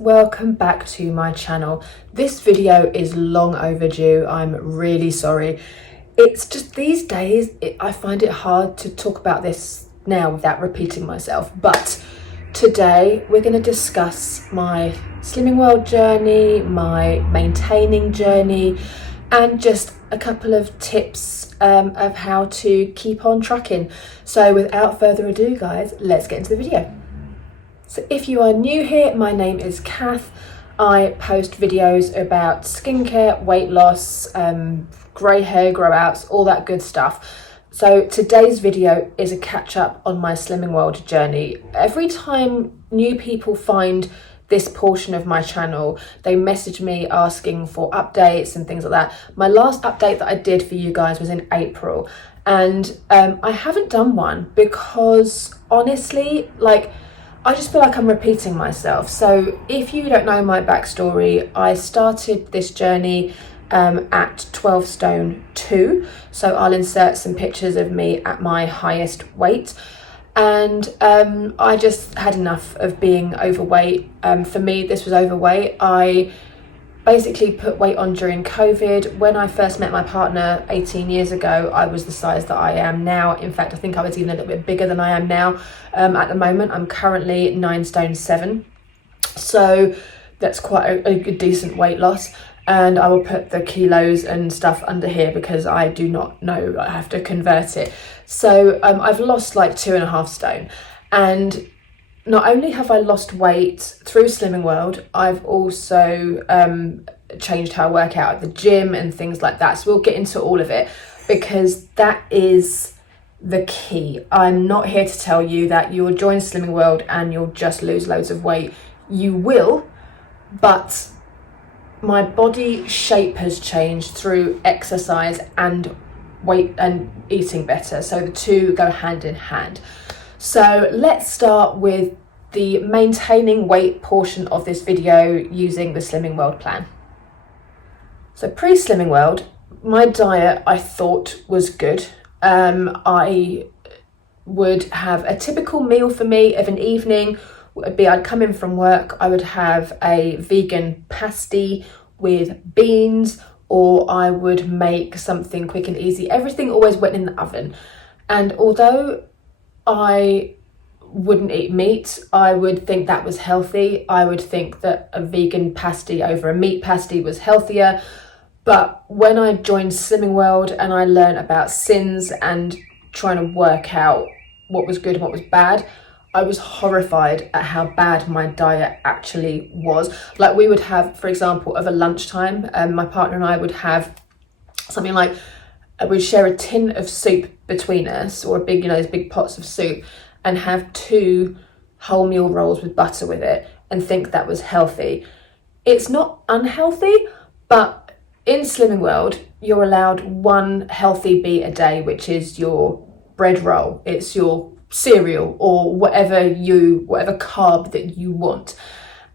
welcome back to my channel. This video is long overdue. I'm really sorry. It's just these days I find it hard to talk about this now without repeating myself, but today we're going to discuss my Slimming World journey, my maintaining journey, and just a couple of tips of how to keep on trucking. So without further ado, guys, let's get into the video. So if you are new here, my name is Kath. I post videos about skincare, weight loss, grey hair grow outs, all that good stuff. So today's video is a catch up on my Slimming World journey. Every time new people find this portion of my channel, they message me asking for updates and things like that. My last update that I did for you guys was in April, and I haven't done one because honestly, I just feel like I'm repeating myself. So if you don't know my backstory, I started this journey at 12 stone 2. So I'll insert some pictures of me at my highest weight. And I just had enough of being overweight. For me, this was overweight. I basically put weight on during COVID. When I first met my partner 18 years ago, I was the size that I am now. In fact, I think I was even a little bit bigger than I am now. At the moment, I'm currently 9 stone 7. So that's quite a decent weight loss. And I will put the kilos and stuff under here because I do not know, I have to convert it. So I've lost like 2.5 stone. And not only have I lost weight through Slimming World, I've also changed how I work out at the gym and things like that. So we'll get into all of it because that is the key. I'm not here to tell you that you'll join Slimming World and you'll just lose loads of weight. You will, but my body shape has changed through exercise and weight and eating better. So the two go hand in hand. So let's start with the maintaining weight portion of this video using the Slimming World plan. So pre-Slimming World, my diet I thought was good. I would have a typical meal for me of an evening. Would be I'd come in from work, I would have a vegan pasty with beans, or I would make something quick and easy. Everything always went in the oven. And although I wouldn't eat meat, I would think that was healthy. I would think that a vegan pasty over a meat pasty was healthier. But when I joined Slimming World and I learned about sins and trying to work out what was good and what was bad, I was horrified at how bad my diet actually was. Like we would have, for example, of a lunchtime, my partner and I would have something like, we'd share a tin of soup between us, or a big, those big pots of soup, and have 2 wholemeal rolls with butter with it and think that was healthy. It's not unhealthy, but in Slimming World, you're allowed 1 healthy beat a day, which is your bread roll. It's your cereal or whatever carb that you want.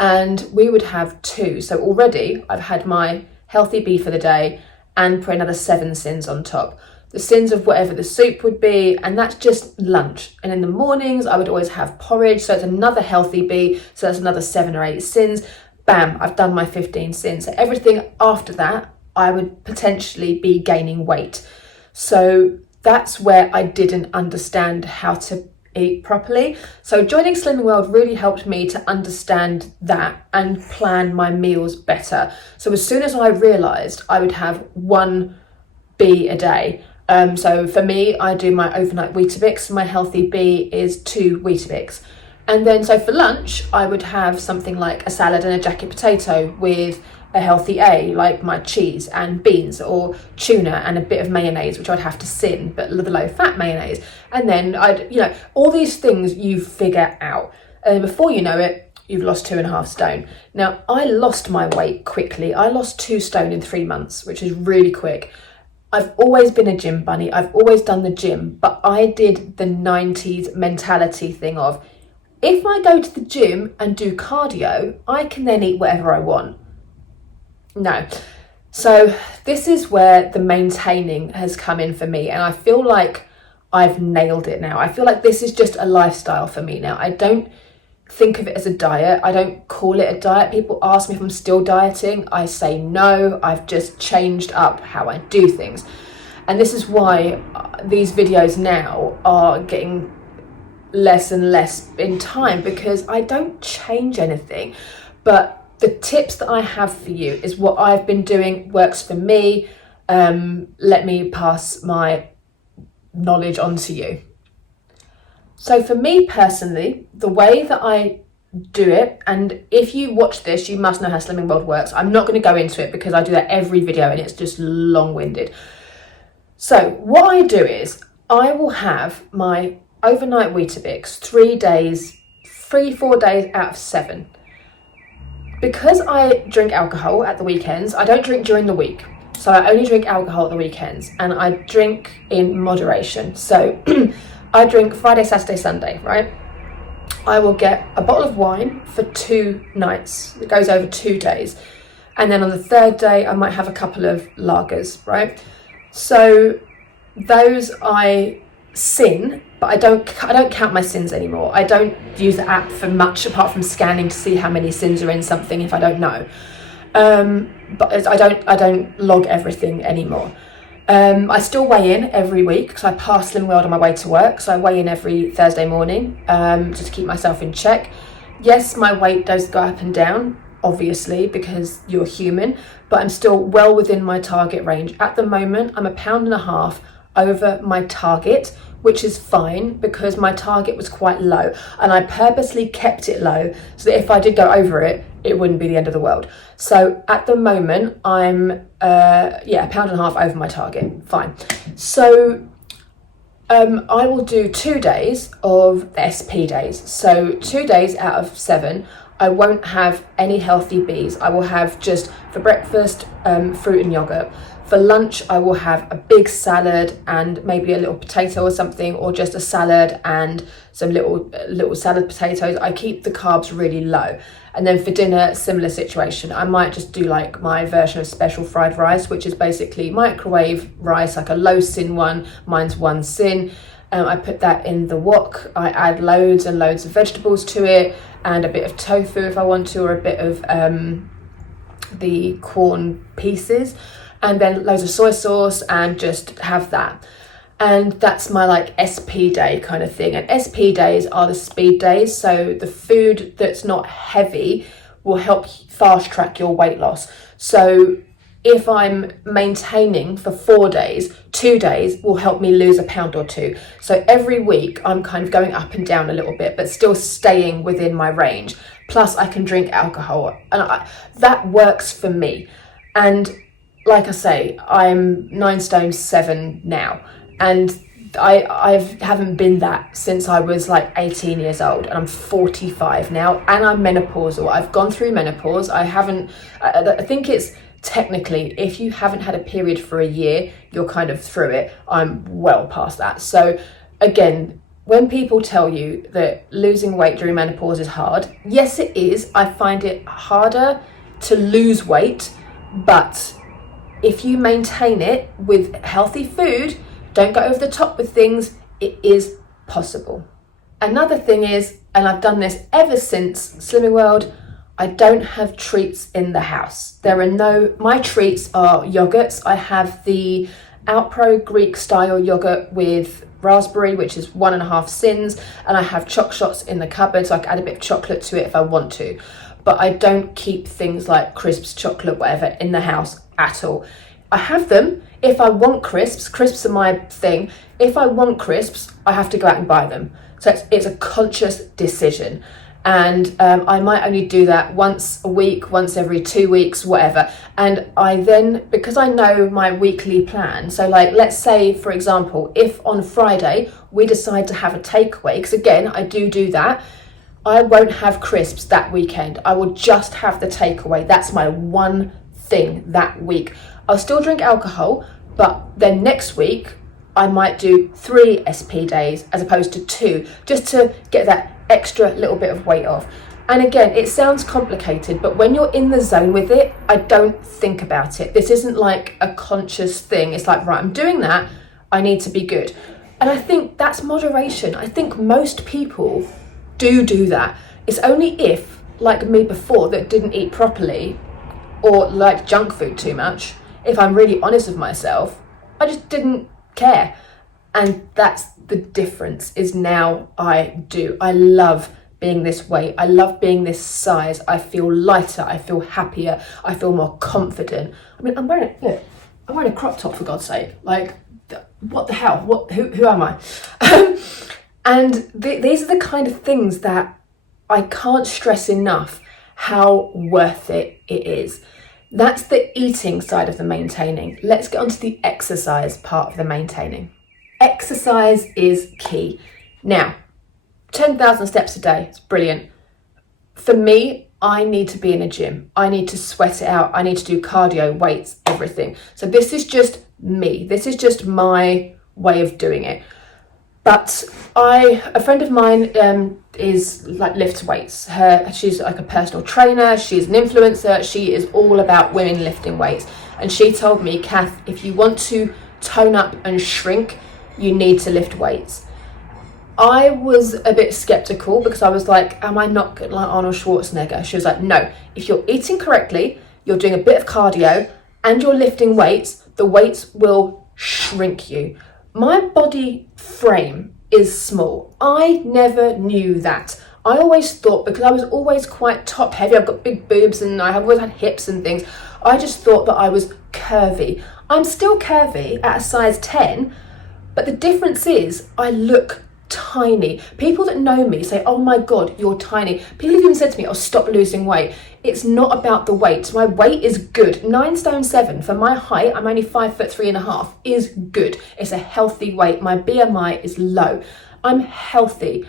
And we would have 2. So already I've had my healthy beef for the day and put another 7 sins on top. The sins of whatever the soup would be, and that's just lunch. And in the mornings I would always have porridge, so it's another healthy beef, so that's another 7 or 8 sins. Bam, I've done my 15 sins. So everything after that I would potentially be gaining weight. So that's where I didn't understand how to eat properly. So joining Slimming World really helped me to understand that and plan my meals better. So as soon as I realised I would have 1 B a day, so for me, I do my overnight Weetabix. My healthy B is 2 Weetabix. And then so for lunch, I would have something like a salad and a jacket potato with a healthy A, like my cheese and beans, or tuna and a bit of mayonnaise, which I'd have to sin, but the low fat mayonnaise. And then all these things you figure out. And before you know it, you've lost 2.5 stone. Now, I lost my weight quickly. I lost 2 stone in 3 months, which is really quick. I've always been a gym bunny. I've always done the gym, but I did the 90s mentality thing of, if I go to the gym and do cardio, I can then eat whatever I want. No. So this is where the maintaining has come in for me, and I feel like I've nailed it now. I feel like this is just a lifestyle for me now. I don't think of it as a diet. I don't call it a diet. People ask me if I'm still dieting. I say no, I've just changed up how I do things. And this is why these videos now are getting less and less in time, because I don't change anything. But the tips that I have for you is what I've been doing, works for me. Let me pass my knowledge on to you. So for me personally, the way that I do it, and if you watch this, you must know how Slimming World works. I'm not going to go into it because I do that every video and it's just long-winded. So what I do is I will have my overnight Weetabix 4 days out of 7. Because I drink alcohol at the weekends, I don't drink during the week. So I only drink alcohol at the weekends, and I drink in moderation. So I drink Friday, Saturday, Sunday, right? I will get a bottle of wine for 2 nights. It goes over 2 days. And then on the 3rd day, I might have a couple of lagers, right? So those I sin, but I don't count my sins anymore. I don't use the app for much apart from scanning to see how many sins are in something if I don't know. But I don't log everything anymore. I still weigh in every week because I pass Slimming World on my way to work. So I weigh in every Thursday morning just to keep myself in check. Yes, my weight does go up and down, obviously, because you're human, but I'm still well within my target range. At the moment, I'm 1.5 pounds over my target, which is fine because my target was quite low, and I purposely kept it low so that if I did go over it, it wouldn't be the end of the world. So at the moment, I'm 1.5 pounds over my target. Fine. So I will do 2 days of the SP days. So 2 days out of 7, I won't have any healthy bees. I will have just for breakfast fruit and yogurt. For lunch, I will have a big salad and maybe a little potato or something, or just a salad and some little salad potatoes. I keep the carbs really low. And then for dinner, similar situation. I might just do like my version of special fried rice, which is basically microwave rice, like a low sin one. Mine's 1 sin. I put that in the wok. I add loads and loads of vegetables to it, and a bit of tofu if I want to, or a bit of the corn pieces, and then loads of soy sauce, and just have that. And that's my like SP day kind of thing. And SP days are the speed days. So the food that's not heavy will help fast track your weight loss. So if I'm maintaining for 4 days, 2 days will help me lose 1 pound or 2. So every week I'm kind of going up and down a little bit, but still staying within my range. Plus I can drink alcohol, and that works for me. And like I say, I'm 9 stone 7 now. And I haven't been that since I was like 18 years old, and I'm 45 now, and I'm menopausal. I've gone through menopause. I think it's technically, if you haven't had a period for a year, you're kind of through it. I'm well past that. So again, when people tell you that losing weight during menopause is hard, yes, it is. I find it harder to lose weight, but if you maintain it with healthy food, don't go over the top with things, it is possible. Another thing is, and I've done this ever since Slimming World, I don't have treats in the house. My treats are yogurts. I have the Outpro Greek style yogurt with raspberry, which is 1.5 sins, and I have choc shots in the cupboard, so I can add a bit of chocolate to it if I want to. But I don't keep things like crisps, chocolate, whatever in the house at all. I have them if I want crisps. Crisps are my thing. If I want crisps, I have to go out and buy them. So it's a conscious decision. And I might only do that once a week, once every 2 weeks, whatever. And I then, because I know my weekly plan, so like, let's say, for example, if on Friday we decide to have a takeaway, because again, I do that, I won't have crisps that weekend. I will just have the takeaway. That's my one thing that week. I'll still drink alcohol, but then next week I might do 3 SP days as opposed to 2, just to get that extra little bit of weight off. And again, it sounds complicated, but when you're in the zone with it, I don't think about it. This isn't like a conscious thing. It's like, right, I'm doing that, I need to be good. And I think that's moderation. I think most people do that. It's only if, like me before, that didn't eat properly or liked junk food too much, if I'm really honest with myself, I just didn't care. And that's the difference, is now I do. I love being this weight. I love being this size. I feel lighter. I feel happier. I feel more confident. I mean, I'm wearing a crop top, for God's sake. Like, what the hell? Who am I? And these are the kind of things that I can't stress enough how worth it is. That's the eating side of the maintaining. Let's get onto the exercise part of the maintaining. Exercise is key. Now, 10,000 steps a day, it's brilliant. For me, I need to be in a gym. I need to sweat it out. I need to do cardio, weights, everything. So this is just me. This is just my way of doing it. But a friend of mine is like lifts weights. She's like a personal trainer. She's an influencer. She is all about women lifting weights. And she told me, Kath, if you want to tone up and shrink, you need to lift weights. I was a bit skeptical because I was like, am I not like Arnold Schwarzenegger? She was like, no, if you're eating correctly, you're doing a bit of cardio and you're lifting weights, the weights will shrink you. My body frame is small. I never knew that. I always thought, because I was always quite top heavy, I've got big boobs and I have always had hips and things, I just thought that I was curvy. I'm still curvy at a size 10, but the difference is I look tiny. People that know me say, oh my God, you're tiny. People have even said to me, oh, stop losing weight. It's not about the weight. My weight is good. 9 stone 7 for my height. I'm only 5'3.5" is good. It's a healthy weight. My BMI is low. I'm healthy.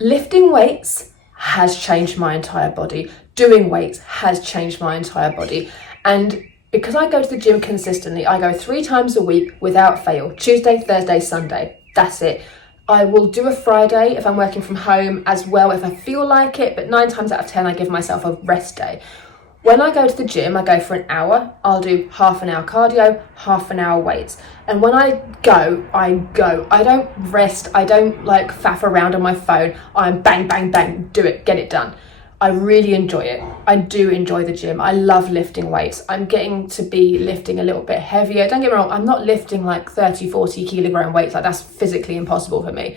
Lifting weights has changed my entire body. Doing weights has changed my entire body. And because I go to the gym consistently, I go 3 times a week without fail. Tuesday, Thursday, Sunday. That's it. I will do a Friday if I'm working from home as well, if I feel like it, but 9 times out of 10, I give myself a rest day. When I go to the gym, I go for an hour. I'll do half an hour cardio, half an hour weights. And when I go, I go. I don't rest. I don't like faff around on my phone. I'm bang, bang, bang, do it, get it done. I really enjoy it. I do enjoy the gym. I love lifting weights. I'm getting to be lifting a little bit heavier. Don't get me wrong, I'm not lifting like 30, 40 kilogram weights. Like, that's physically impossible for me.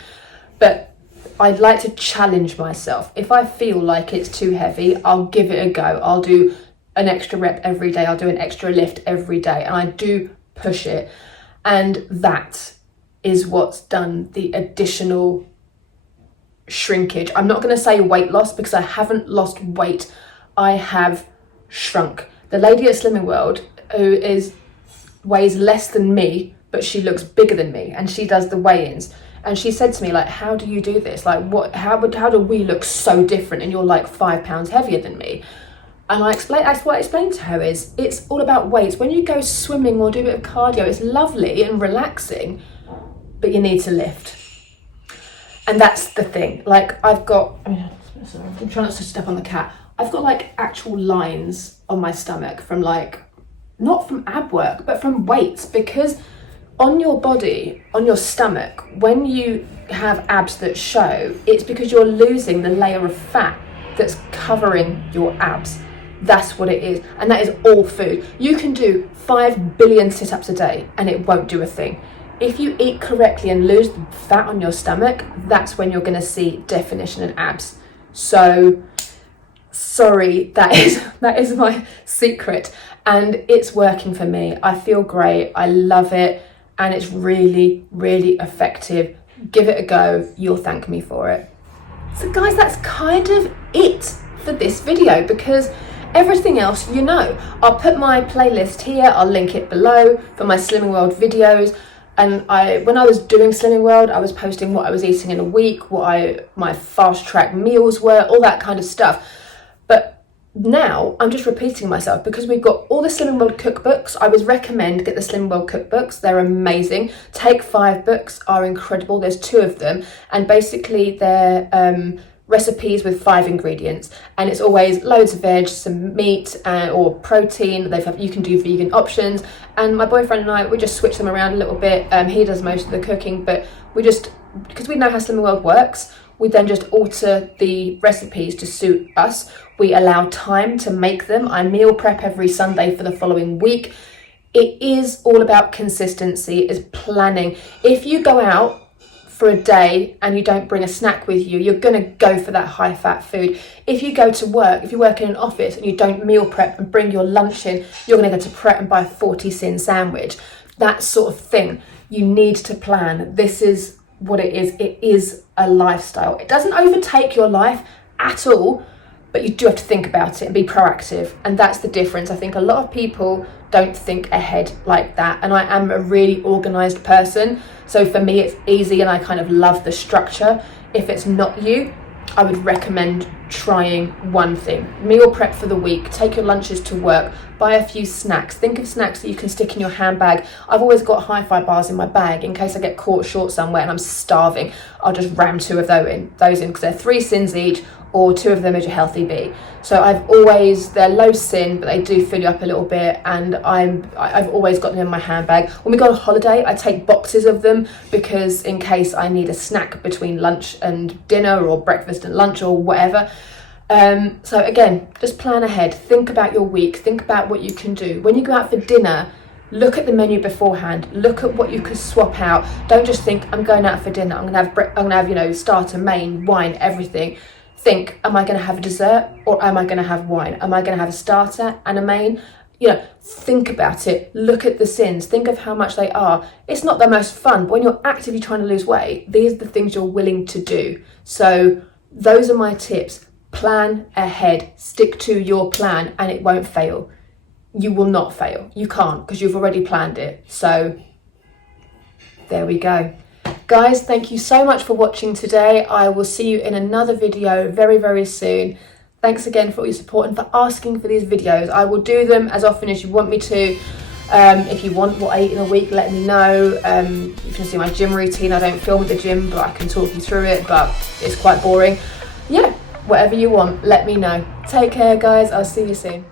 But I'd like to challenge myself. If I feel like it's too heavy, I'll give it a go. I'll do an extra rep every day. I'll do an extra lift every day. And I do push it. And that is what's done the additional shrinkage. I'm not going to say weight loss because I haven't lost weight. I have shrunk. The lady at Slimming World who weighs less than me, but she looks bigger than me, and she does the weigh-ins. And she said to me, like, how do you do this? Like, how do we look so different and you're like 5 pounds heavier than me? And what I explained to her is, it's all about weights. When you go swimming or do a bit of cardio, it's lovely and relaxing, but you need to lift. And that's the thing. Like, I'm trying not to step on the cat. I've got like actual lines on my stomach from like, not from ab work, but from weights, because on your body, on your stomach, when you have abs that show, it's because you're losing the layer of fat that's covering your abs. That's what it is. And that is all food. You can do 5 billion sit-ups a day and it won't do a thing. If you eat correctly and lose the fat on your stomach, that's when you're going to see definition and abs. So, sorry, that is my secret. And it's working for me. I feel great. I love it. And it's really, really effective. Give it a go. You'll thank me for it. So guys, that's kind of it for this video, because everything else, you know. I'll put my playlist here. I'll link it below for my Slimming World videos. And when I was doing Slimming World, I was posting what I was eating in a week, my fast track meals were, all that kind of stuff. But now I'm just repeating myself because we've got all the Slimming World cookbooks. I would recommend get the Slimming World cookbooks. They're amazing. Take 5 books are incredible. There's 2 of them, and basically they're recipes with 5 ingredients, and it's always loads of veg, some meat or protein. You can do vegan options, and my boyfriend and I, we just switch them around a little bit. He does most of the cooking, but we just, because we know how Slimming World works, We then just alter the recipes to suit us. We allow time to make them. I meal prep every Sunday for the following week. It is all about consistency, it is planning. If you go out for a day and you don't bring a snack with you, you're going to go for that high fat food. If you go to work, if you work in an office and you don't meal prep and bring your lunch in, you're going to go to Pret and buy a 40-sin sandwich. That sort of thing. You need to plan. This is what it is. It is a lifestyle. It doesn't overtake your life at all, but you do have to think about it and be proactive. And that's the difference. I think a lot of people don't think ahead like that. And I am a really organized person. So for me, it's easy and I kind of love the structure. If it's not you, I would recommend trying one thing. Meal prep for the week, take your lunches to work, buy a few snacks. Think of snacks that you can stick in your handbag. I've always got hi-fi bars in my bag in case I get caught short somewhere and I'm starving. I'll just ram 2 of those in because they're 3 sins each, or 2 of them as your healthy bee. So they're low sin, but they do fill you up a little bit, and I've always got them in my handbag. When we go on holiday, I take boxes of them because in case I need a snack between lunch and dinner, or breakfast and lunch, or whatever. So again, just plan ahead, think about your week, think about what you can do. When you go out for dinner, look at the menu beforehand, look at what you could swap out. Don't just think, I'm going out for dinner, I'm gonna have starter, main, wine, everything. Think, am I going to have a dessert or am I going to have wine? Am I going to have a starter and a main? Think about it. Look at the sins. Think of how much they are. It's not the most fun, but when you're actively trying to lose weight, these are the things you're willing to do. So those are my tips. Plan ahead. Stick to your plan and it won't fail. You will not fail. You can't because you've already planned it. So there we go. Guys, thank you so much for watching today. I will see you in another video very, very soon. Thanks again for all your support and for asking for these videos. I will do them as often as you want me to. If you want what I eat in a week, let me know. You can see my gym routine. I don't film at the gym, but I can talk you through it, but it's quite boring. Yeah, whatever you want, let me know. Take care, guys. I'll see you soon.